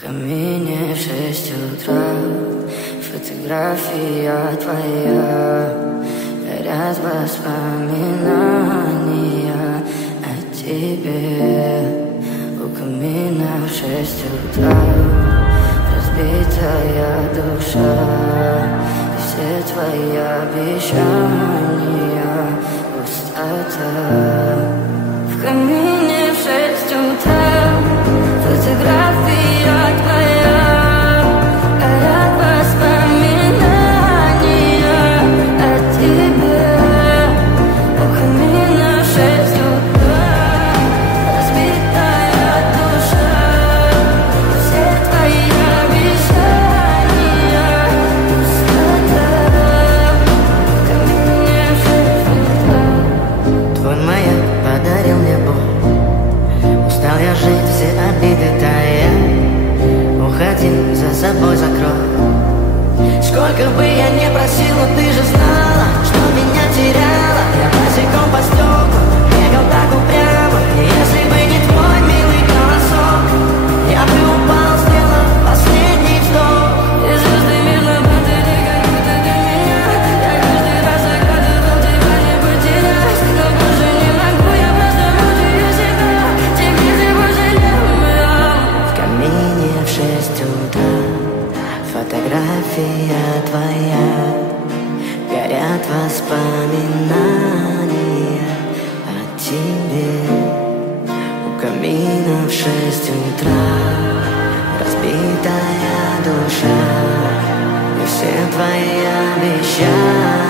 камине в 6 утра, фотография твоя, горят воспоминания о тебе. У камина в 6 утра разбитая душа, и все твои обещания пустота. В камине в 6 утра фотография твоя, горят воспоминания о тебе. У камина в 6 утра разбитая душа, все твои обещания пустота. В камине в 6 утра твой маяк подарил мне боль. Устал я жить, все обиды тая. Уходи, за собой закрой. Сколько бы я не просил, но ты же знала, что меня теряла. Я босиком по стеклу бегал так упрямо. И если бы не твой милый голосок, я бы упал, сделав последний вздох. И звезды мирно падали, как будто для меня. Я каждый раз загадывал тебя не потерять, но больше не могу, я просто мучаю себя. Теперь ты пожалел меня. В камине в 6 утра фотография твоя, горят воспоминания о тебе. У камина в 6 утра разбитая душа, и все твои обещания